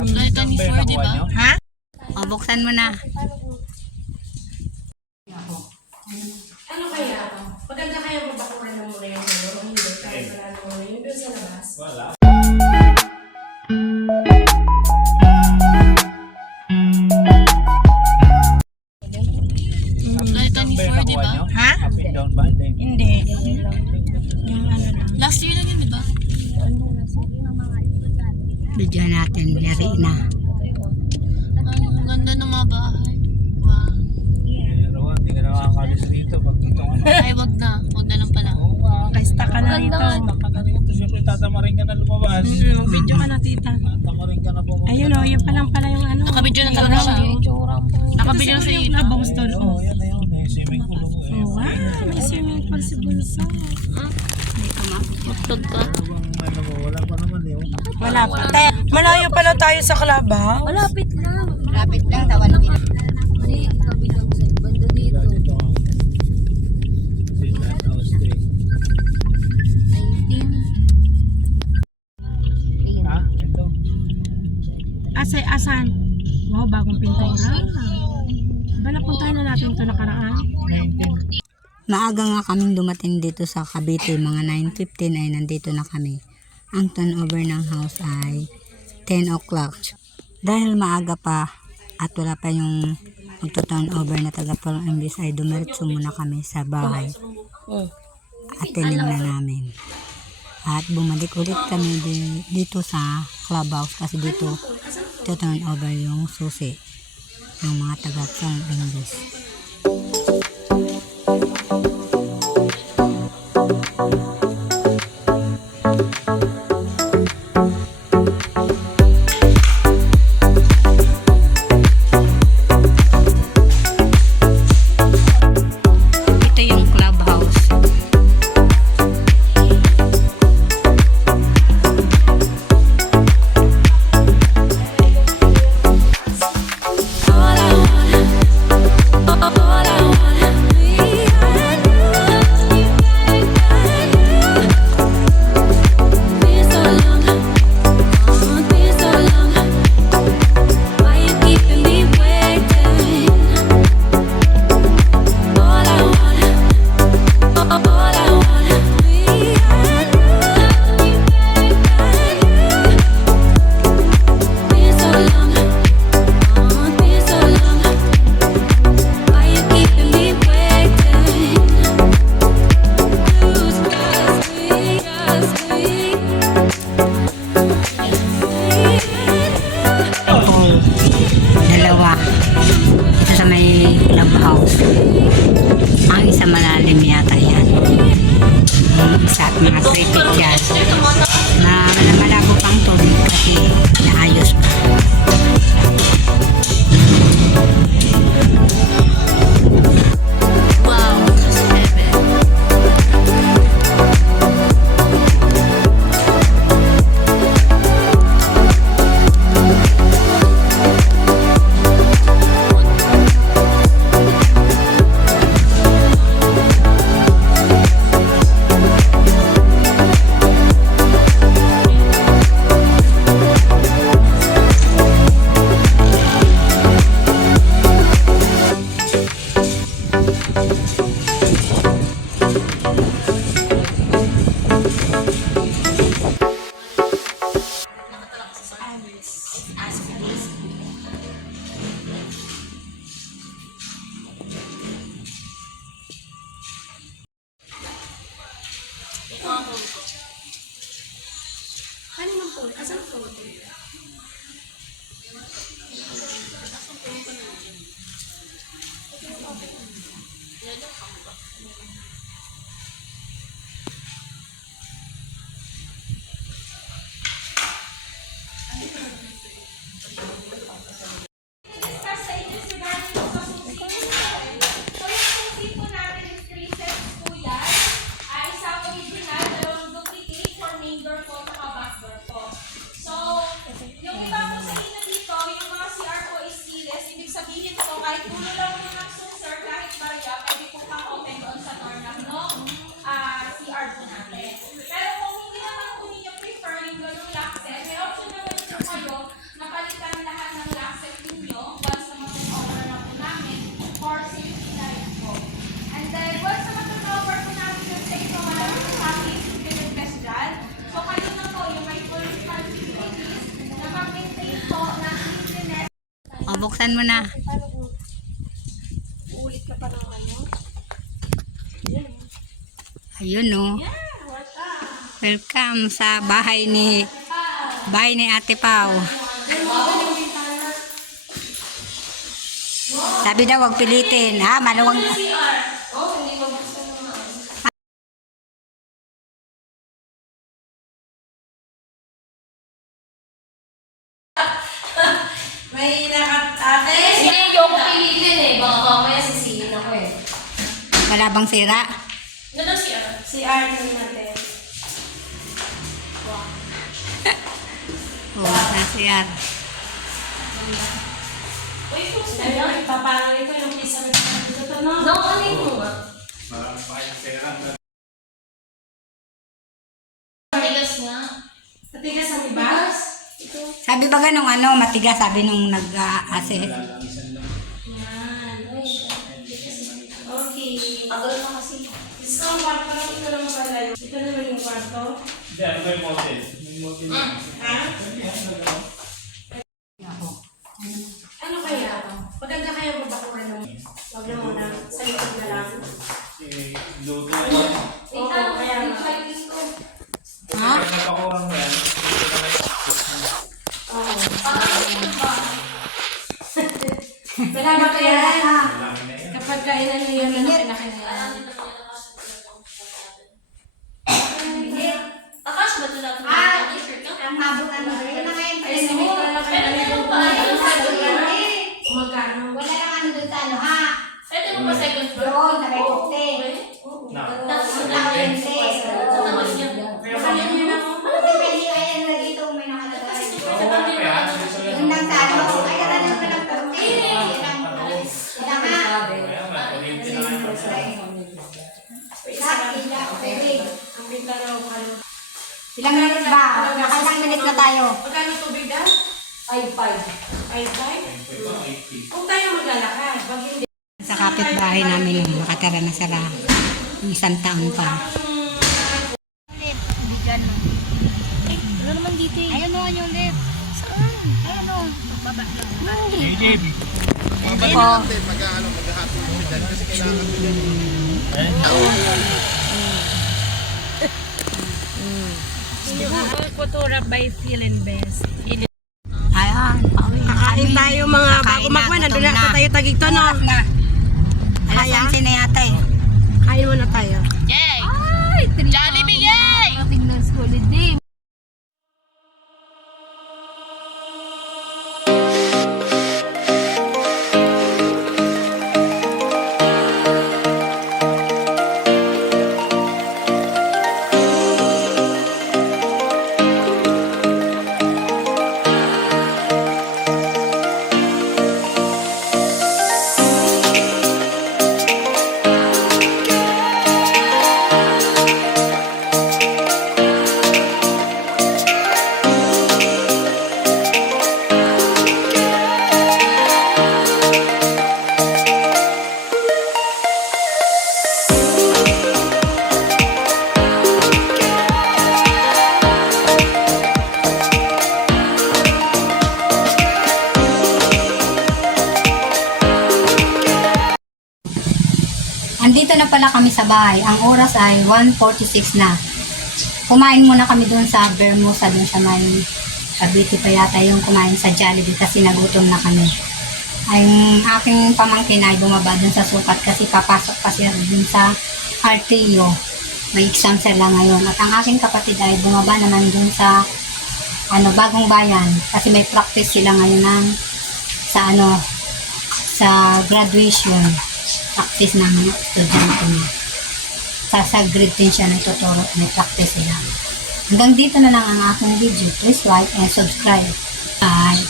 July 24, di ba? Ha? O, buksan mo na. Ano kaya? Maganda kaya magbakuran na muna yung ano? Hindi, kahit wala na muna yung doon sa labas. Wala. July 24, di ba? Ha? Up and down ba? Hindi. Yung ano lang. Last year lang yun, di ba? Video natin, yari na. Ang ganda ng mga bahay. Wow. Pero hindi ka nakakalis dito pag dito ano. Ay, wag na. Wag na lang pala. Kasta ka na rito. Baka na dito, siyempre tatamarin ka na lumabas. Video ka na, tita. Tatamarin ka na pumunta. Ayun o, yun pa lang pala yung ano. Nakabidyo na talaga siya. Nakabidyo na sa iyo. Nabangs doon. Oo, yan na yun. May swimming pool mo eh. Oh, wow, may swimming pool si Bunso. May Tutod ka. Wala pa naman eh. Wala pa. Malayo pala tayo sa Kalabaw. Malapit lang. Malapit lang, tawan din. Hindi, kabilang sa banda dito. Dito ang Finland, Austria. 19. Ha? Ito. Asan? Wow, bagong pintura. Ba napuntahan na natin ito nakaraan? 19. Maaga nga kaming dumating dito sa Cavite, mga 9:15 ay nandito na kami. Ang turnover ng house ay 10 o'clock. Dahil maaga pa at wala pa yung magto-turnover na taga-12 English ay dumiretso muna kami sa bahay. At tinignan na namin. At bumalik ulit kami dito sa clubhouse kasi dito turnover yung susi ng mga taga-12 English. Ito yung clubhouse. Dalawa. Ito sa may clubhouse. Ang isa malalim yata yan. Ang isa at mga critic yan. Na malabo pang tubig kasi naayos pa. Wow. 7. Ano yung pool? Asan pool? kahit puno lang mo ng saucer, kahit barya, pwede po kang open doon sa door ng CR po natin. Pero kung hindi naman po ninyo prefer yung ganung lock set, may option naman po kayo na palit O, buksan mo na. Paano kung uulit ka pa ng ano? Ayun o. Welcome sa bahay ni Ate Pau. Sabi daw, wag pilitin. Ha, maluwag. May ate. Hindi, yung pilitin eh. Baka mamaya sisihin ako eh. Wala bang sira? Ano si R? Si Arno natin. O, nasiyar. Uy, kung Ayun, ipaparoy ko yung pizza with ito no? Nakunin mo nga. Marami pa kayong pera. matigas nga. Matigas ang iba? Sabi ba ganong ano, matigas, sabi nung nag-assess. Lalamisan lang. Yan. Okay. Tagal pa kasi. Ito ang kwarto lang. Ito lang pala yun. Ito naman yung kwarto. Hindi, ano ba yung motel? Yung motel na. Ha? Ano kaya? Maganda kaya magbakuran ng... Huwag na muna. Sa likod na lang. Eh, luto ko. Oo, kaya nga. Ha? Pag napakurang mo yan, Oo. Salamat kaya. malaki na yan. Kapag kainan niyo yun, pinaki na yan. Takas ba ito natin? T-shirt ka? Ay, simit ko na lang kayo. Pwede mo pa. Ano sa Magkano? Wala lang ano doon sa ano, ha? Pwede mo pa second floor? Doon, sa may tukte. Na. Tapos sa Sa kuryente. Sa tamas niya. Bakalim niyo na ako. Kasi pwede ayan na dito, may nakalagay. Sa tabi mo ano? Doon lang sa ano, kaya na doon ka ng tukte. Yan ang ha? Kaya nga, kuryente na nga yung Pwede. Ang binta na ako. Ilang minutes ba? Nakailang minutes na tayo. Magkano tubig daw? 5-5. Ay, five? Kung tayo maglalakad, pag hindi. Sa kapitbahay namin nung nakatira na sila. Yung isang taon pa. Ano naman dito eh? Ayun o, yung lift. Saan? Ayun o. Baba lang. JB. Ako, Kultura by Feeling Best. ayan, pauwi na Kakain kami. tayo mga Kakain bago magwan. gutom Nandun na tayo tagigto, no? Oras na. Alas 11 na yata eh. Kain muna tayo. Yay! Ay, Jollibee, yay! Parating ng school day. Andito na pala kami sa bahay. Ang oras ay 1:46 na. Kumain muna kami doon sa Bermusa, doon sa may Cavite pa yata yung kumain sa Jollibee kasi nagutom na kami. Ang aking pamangkin ay bumaba doon sa sukat kasi papasok pa siya doon sa RTO. May exam sila ngayon. At ang aking kapatid ay bumaba naman doon sa Bagong Bayan kasi may practice sila ngayon sa graduation. Practice ng mga estudyante niya. Sa grade 10 siya nagtuturo, may practice sila. Hanggang dito na lang ang aking video. Please like and subscribe. Bye!